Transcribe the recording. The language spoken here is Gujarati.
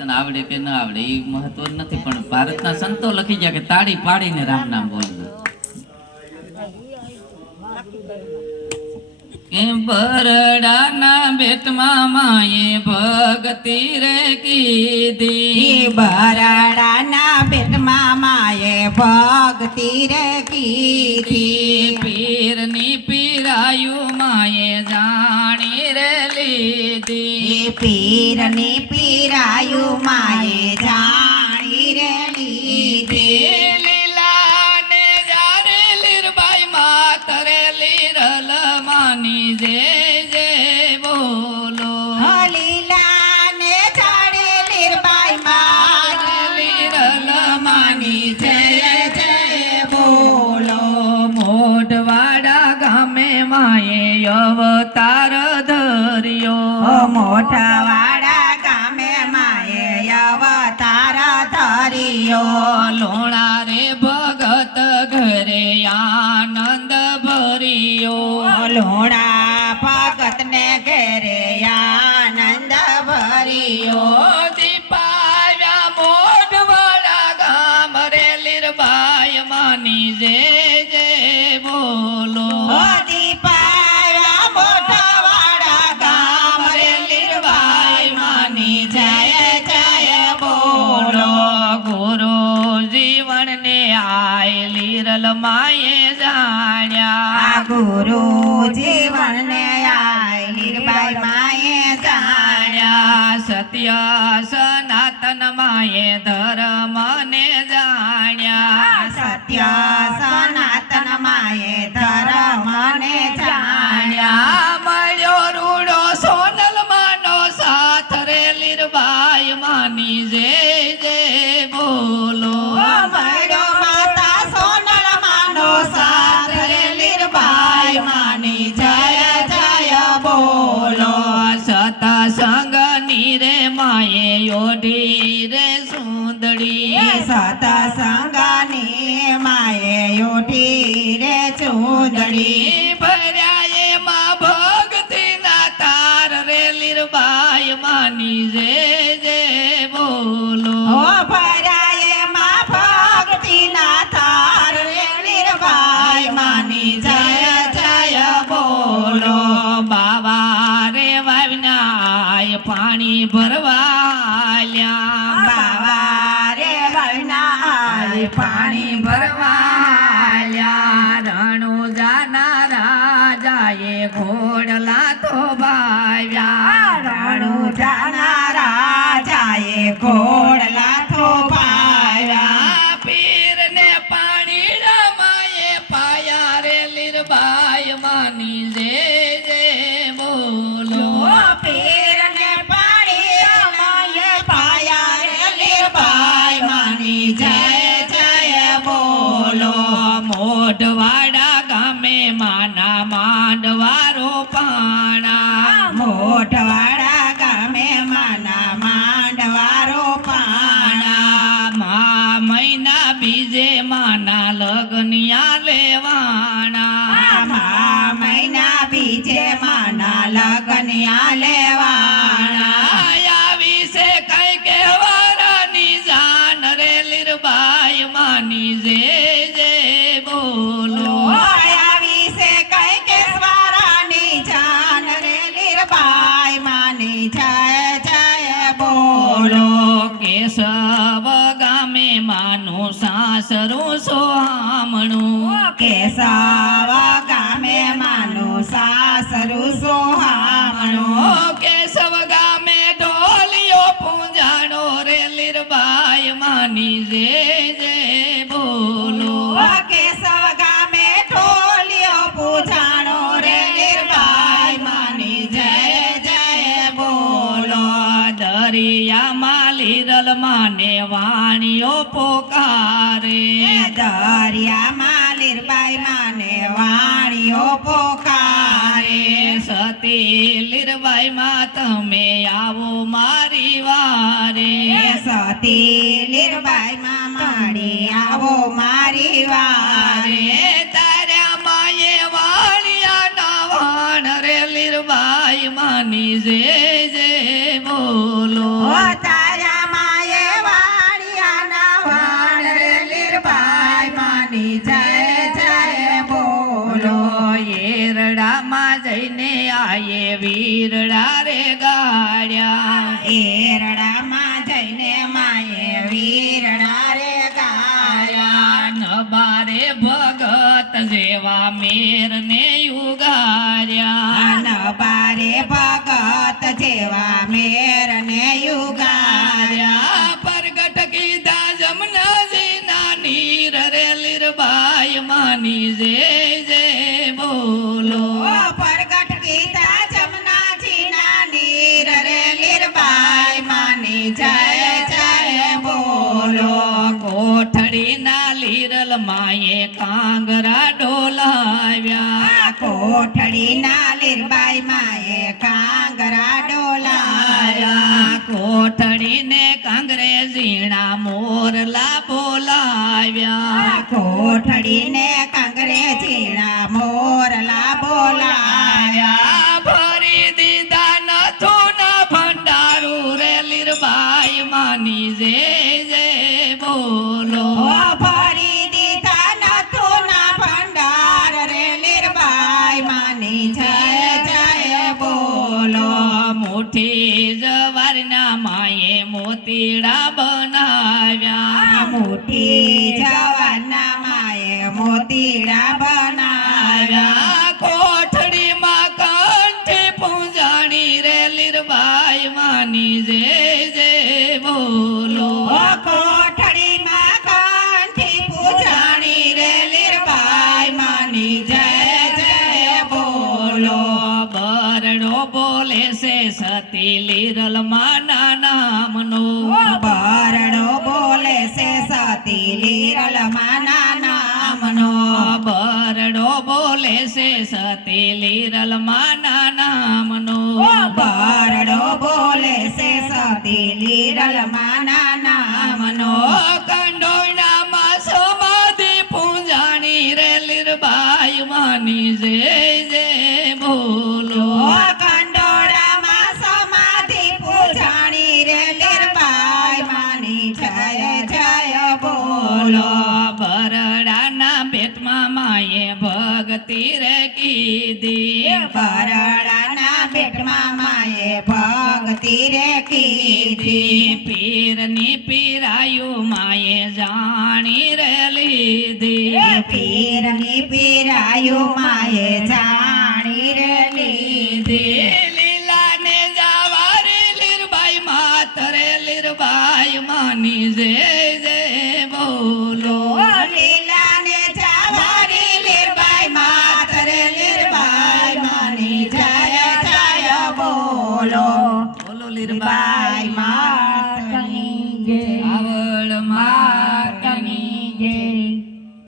તને આવડે કે ના આવડે એ મહત્વ નથી પણ ભારતના સંતો લખી ગયા કે તાળી પાડીને રામ નામ બોલવું. કે બરડાના બેટમાં માએ ભક્તિ રે કીધી. બરડાના પેટમાં માએ ભક્તિ રે કીધી. પીરની પીરાયું પીરની પીરાયું માએ જાણી ધર્યો મોટા વાડા ગામે માએ અવતારા ધર્યો. લોણા રે ભગત ઘરે આનંદ ભર્યો. લોણા ભગત ને ઘેરે આનંદ ભર્યો. દીપાવ્યા મોઢવાડા ગામ રે લીરબાઈ માની જય ને આયલી લીરલ માએ જાણ્યા. ગુરુ જીવન ને આયલી લીરબાઈ માએ જાણ્યા. સત્ય સનાતન માએ ધર્મ ને જાણ્યા. ઉઠી રે ચૂંદડી ભર્યા એમાં ભક્તિ ના તાર રે લીરબાઈ માની જય જય બોલો. ઓ ભરાએ માં ભક્તિના તાર રે લીરબાઈ માની લીરબાઈ માની જે જે બોલો પીરને પાણી માય પાયા રે ભાઈ માની જય જય બોલો. મોઢવાડા ગામે માના માંડવારો પાણા. મોઢવાડા બીજે માના લગનિયા લેવાણા આવી છે કઈ કહેવારાની જાન રે લીરબાઈ માની જે જે બોલો. આવી છે કઈ કે સ્વરાની જાન રે લીરબાઈ માની જય જય બોલો. કેશવ ગામે માનું સાસરું સોહામણું કેશવ ગામે માનું સાસરું સોહામણું કેશવ ગામે ઢોલિયો પૂંજાણો રે લીરબાઈ માની જે જે બોલો. કેશવ ગામે ઢોલિયો પૂજાણો રે લીરબાઈ માની જય જય બોલો. દરિયામાં લીરલ માને વાણીઓ પોકારે. દરિયામાં લીરબાઈ માને વાણીઓ પોકારે સતી લીરબાઈ માં તમે આવો મારી વારે. સતી લીરબાઈ માં મારી આવો મારી વારે. તારા માએ વાણિયા ના વાણ રે લીરબાઈ માની જે જે બોલો. ગાડ્યા એરડામાં જઈને માએ વીરડા રે ગાયા નબારે ભગત જેવા મેર ને યુગાર્યા નબારે ભગત જેવા મેર ને યુગાર્યા ગાર્યા પરગટ કીધા જમનાજી ના નીર રે લીરબાઈ માની જય જય બોલો જય જય બોલો કોઠડી ના લીરલ માએ કાંગરા ડોલાવ્યા. આ કોઠડી ના લીરબાઈ માએ કાંગરા ડોલાવ્યા. કોઠડી ને કાંગરે ઝીણા મોરલા બોલાવ્યા. આ કોઠડી લીરબાઈ માની જય જય બોલો ભરી દીધા નથુ ના ભંડાર રે લીરબાઈ માની જય જય બોલો મુઠ્ઠી જવારના માએ મોતીડા બનાવ્યા મોટી જવાના માએ મોતીડા બનાવ્યા સતી લીરલ માના નામનો બરડો બોલે છે સતી લીરલ માના નામનો બરડો બોલે છે સતી લીરલ માના નામનો બરડો બોલે છે સતી લીરલ માના નામનો પેટમાં માએ ભક્તિ રે કીધી બરડાના પેટમાં માયે ભક્તિ રે કીધી પીરની પીરાયું માયે જાણી રે લીધી પીરની પીરાયું માયે જાણી રે લીધી લીલાને જાવારે લીરબાઈ માતરે લીરબાઈ માની જય